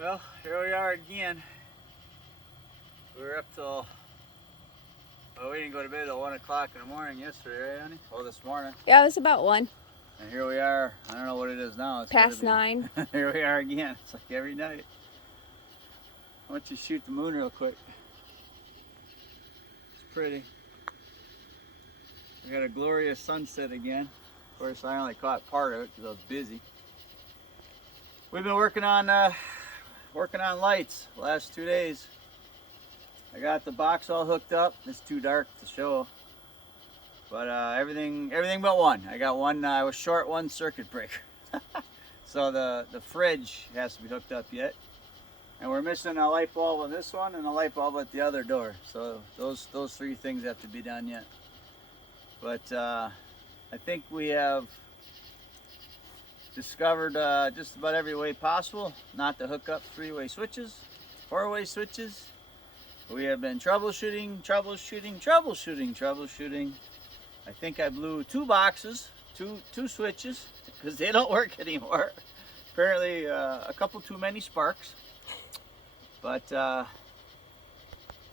Well, here we are again. We were up till, well, we didn't go to bed till 1 o'clock in the morning yesterday, right, honey? Oh, this morning. Yeah, it was about 1. And here we are. I don't know what it is now. It's Past gotta 9. be. Here we are again. It's like every night. Why don't you shoot the moon real quick? It's pretty. We got a glorious sunset again. Of course, I only caught part of it because I was busy. We've been working on lights the last 2 days. I got the box all hooked up. It's too dark to show, but everything but one. I got one. I was short one circuit breaker, so the fridge has to be hooked up yet, and we're missing a light bulb on this one and a light bulb at the other door. So those 3 things have to be done yet. But I think we have discovered just about every way possible not to hook up 3-way switches, 4-way switches. We have been troubleshooting. I think I blew 2 boxes, two switches, because they don't work anymore. Apparently a couple too many sparks. But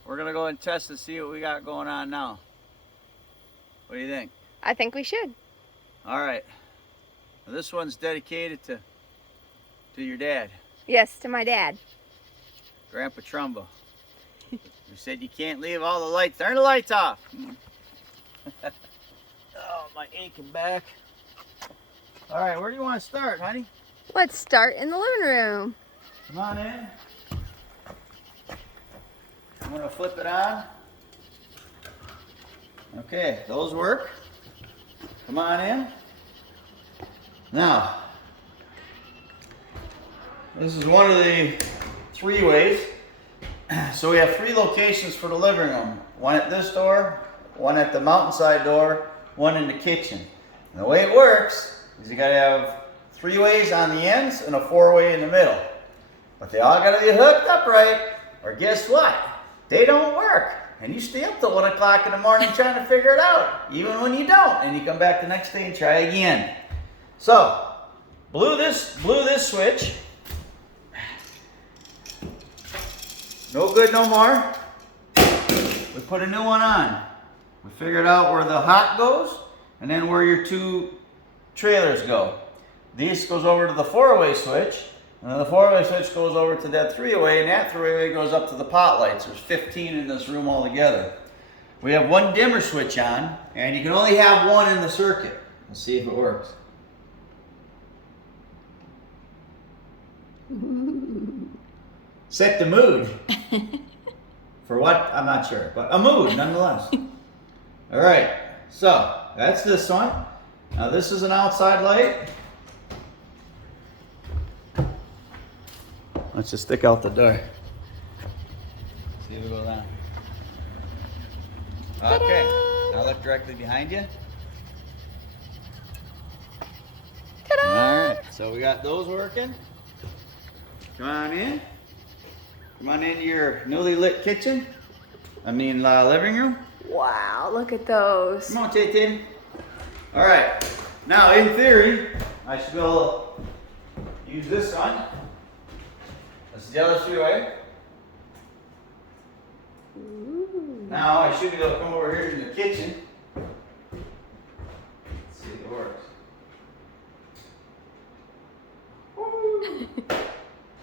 we're gonna go and test to see what we got going on now. What do you think? I think we should. All right. Now this one's dedicated to your dad, Yes, to my dad. Grandpa Trumbo. You said you can't leave all the lights. Turn the lights off. Oh, my aching back. All right, where do you want to start, honey? Let's start in the living room. Come on in. I'm going to flip it on. Okay, those work. Come on in. Now, this is one of the 3 ways. So we have 3 locations for the living room. One at this door, one at the mountainside door, one in the kitchen. And the way it works is you gotta have 3 ways on the ends and a 4-way in the middle. But they all gotta be hooked up right, or guess what? They don't work. And you stay up till 1 o'clock in the morning trying to figure it out, even when you don't. And you come back the next day and try again. So, blew this switch. No good no more. We put a new one on. We figured out where the hot goes and then where your 2 trailers go. This goes over to the 4-way switch, and then the 4-way switch goes over to that 3-way, and that 3-way goes up to the pot lights. There's 15 in this room altogether. We have 1 dimmer switch on, and you can only have 1 in the circuit. Let's see if it works. Set the mood. For what? I'm not sure, but a mood nonetheless. All right, so that's this one. Now this is an outside light. Let's just stick out the door. See if it goes on. Okay, now look directly behind you. Ta-da! All right, so we got those working. Come on in. Come on into your newly lit kitchen. Living room. Wow, look at those. Come on, Tay. All right. Now, in theory, I should be able to use this one. This is the other 3-way. Ooh. Now, I should be able to come over here to the kitchen. Let's see if it works.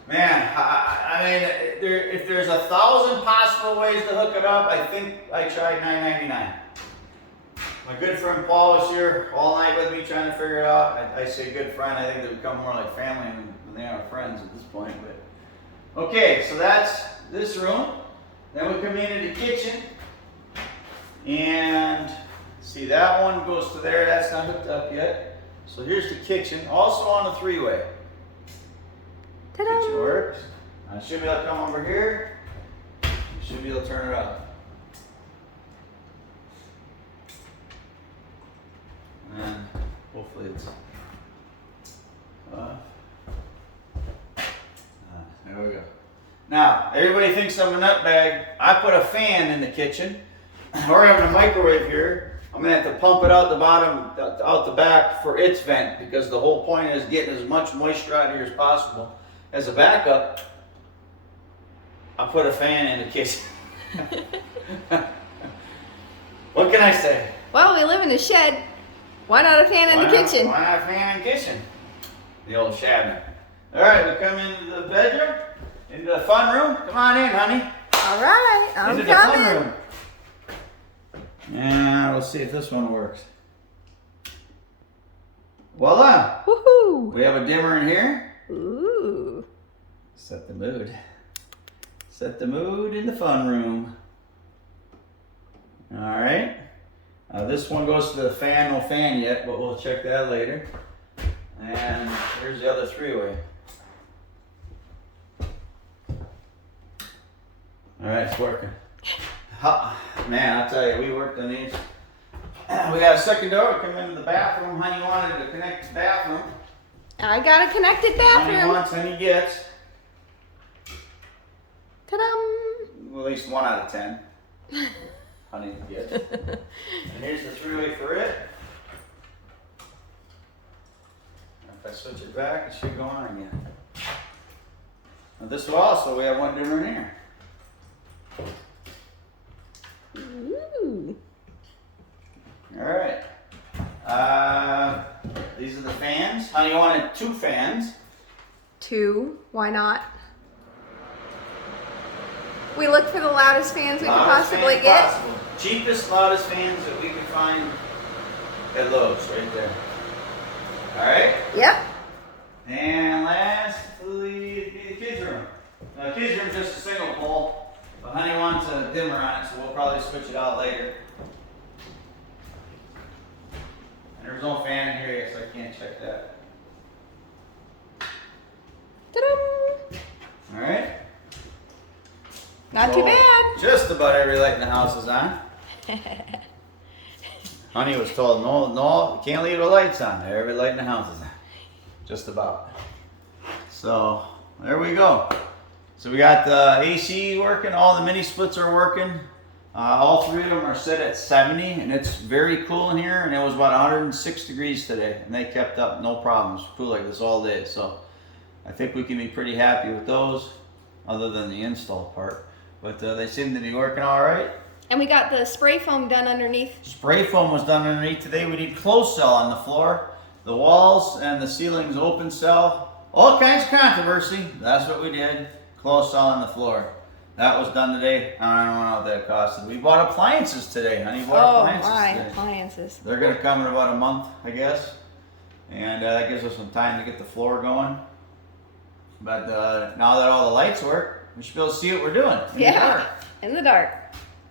Man, I mean, if there's 1,000 possible ways to hook it up, I think I tried 999. My good friend Paul was here all night with me trying to figure it out. I say good friend, I think they become more like family than they are friends at this point. But okay, so that's this room. Then we come into the kitchen, and see that one goes to there. That's not hooked up yet. So here's the kitchen, also on a 3-way. Ta-da! Kitchen works. I should be able to come over here. You should be able to turn it up. And hopefully it's there we go. Now, everybody thinks I'm a nutbag. I put a fan in the kitchen. We're having a microwave here. I'm gonna have to pump it out the bottom, out the back for its vent, because the whole point is getting as much moisture out of here as possible as a backup. I'll put a fan in the kitchen. What can I say? Well, we live in a shed. Why not a fan in the kitchen? Why not a fan in the kitchen? The old Shabin. All right, we come into the bedroom, into the fun room. Come on in, honey. All right, I'm into coming. the fun room. Yeah, we'll see if this one works. Voila! Woohoo! We have a dimmer in here. Ooh. Set the mood. Set the mood in the fun room. All right. This one goes to the fan, no fan yet, but we'll check that later. And here's the other three-way. All right, it's working. Man, I'll tell you, we worked on these. We got a second door. We come into the bathroom. Honey wanted to connect the bathroom. I got a connected Honey bathroom. wants, honey gets. Ta-dam! At least 1 out of 10. Honey gets. And here's the three-way for it. If I switch it back, it should go on again. Now this will also, we have one dimmer in here. Ooh. All right. These are the fans. Honey wanted 2 fans. 2. Why not? We looked for the loudest fans we could Loudest possibly fans get. possible. Cheapest, loudest fans that we could find at Lowe's, right there. All right. Yep. And lastly, the kids' room. The kids' room is just a single pole, but Honey wants a dimmer on it, so we'll probably switch it out later. And there's no fan in here yet, so I can't check that. Ta-dam! All right. Not So, too bad. Just about every light in the house is on. Honey was told, no, you can't leave the lights on. Every light in the house is on. Just about. So, there we go. So we got the AC working, all the mini splits are working. All 3 of them are set at 70, and it's very cool in here, and it was about 106 degrees today, and they kept up no problems. Cool like this all day, so I think we can be pretty happy with those, other than the install part. But they seem to be working all right. And we got the spray foam done underneath. Spray foam was done underneath today. We need closed cell on the floor. The walls and the ceilings open cell. All kinds of controversy. That's what we did. Closed cell on the floor. That was done today. I don't know what that costed. We bought appliances today, honey. Bought appliances today. Appliances. They're going to come in about a month, I guess. And that gives us some time to get the floor going. But now that all the lights work, we should be able to see what we're doing in the dark. In the dark.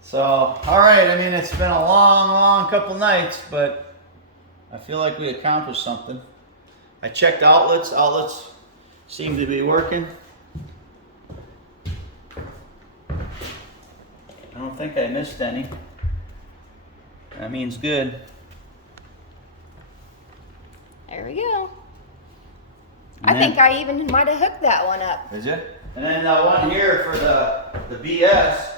So, all right. I mean, it's been a long, long couple nights, but I feel like we accomplished something. I checked outlets. Outlets seem to be working. I don't think I missed any. That means good. There we go. And I think I even might have hooked that one up. Is it? And then one here for the BS,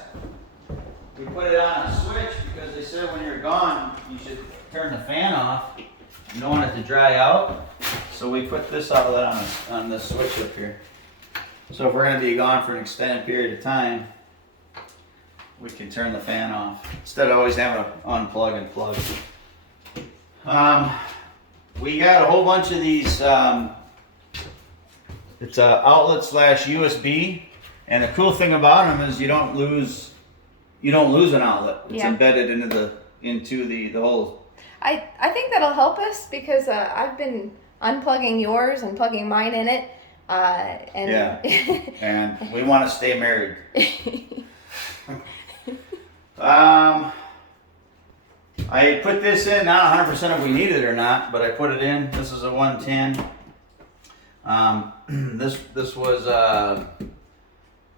we put it on a switch because they said when you're gone, you should turn the fan off. You don't want it to dry out. So we put this outlet on this switch up here. So if we're going to be gone for an extended period of time, we can turn the fan off instead of always having to unplug and plug. We got a whole bunch of these. It's a outlet / USB, and the cool thing about them is you don't lose an outlet. It's embedded into the whole. I think that'll help us because I've been unplugging yours and plugging mine in it. And and we want to stay married. I put this in, not 100% if we need it or not, but I put it in. This is a 110. This was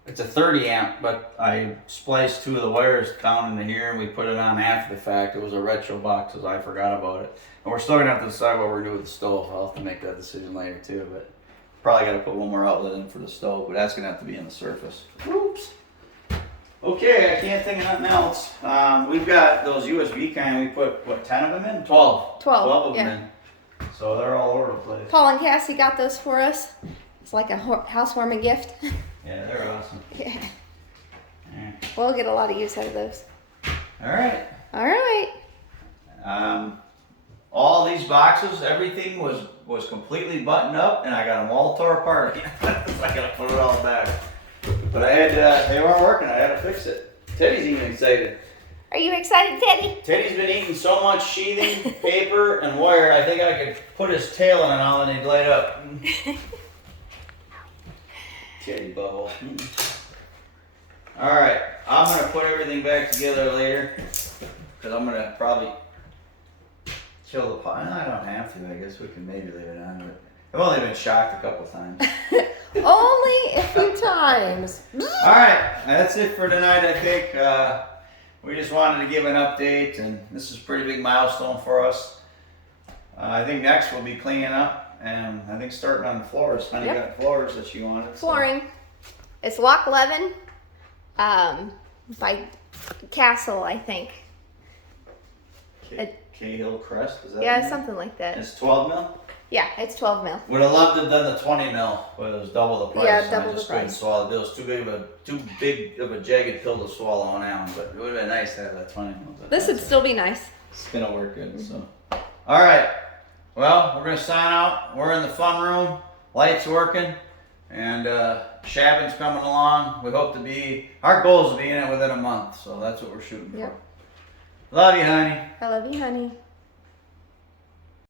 it's a 30 amp, but I spliced 2 of the wires down into here and we put it on after the fact. It was a retro box, as I forgot about it. And we're still gonna have to decide what we're gonna do with the stove. I'll have to make that decision later too, but probably gotta put one more outlet in for the stove, but that's gonna have to be on the surface. Oops. Okay, I can't think of nothing else. We've got those USB kind. We put, what, 10 of them in? 12. 12 of them in. So they're all over the place. Paul and Cassie got those for us. It's like a housewarming gift. Yeah, they're awesome. Yeah. We'll get a lot of use out of those. All right. All right. All these boxes, everything was completely buttoned up, and I got them all tore apart again. I gotta put it all back. But I had they weren't working. I had to fix it. Teddy's even excited. Are you excited, Teddy? Teddy's been eating so much sheathing, paper, and wire. I think I could put his tail in it all, and he'd light up. Teddy bubble. All right, I'm gonna put everything back together later because I'm gonna probably kill the pot. I don't have to. I guess we can maybe leave it on, but I've only been shocked a couple times. Only a few times. All right, that's it for tonight. I think we just wanted to give an update, and this is a pretty big milestone for us. I think next we'll be cleaning up, and I think starting on the floors. Honey got floors that she wanted. Flooring. So. It's Lock 11 by Castle, I think. Cahill Crest, is that? Yeah, something like that. It's 12 mil? Yeah, it's 12 mil. Would have loved to have done the 20 mil, but it was double the price. Yeah, double I just the couldn't price. swallow it. It was too big of a jagged pill to swallow on that one, but it would have been nice to have that 20 mil. This would still be nice. It's gonna work good, so. All right, well, we're gonna sign out. We're in the fun room, lights working, and Shabin's coming along. We hope to be, our goal is to be in it within a month, so that's what we're shooting for. Love you, honey. I love you, honey.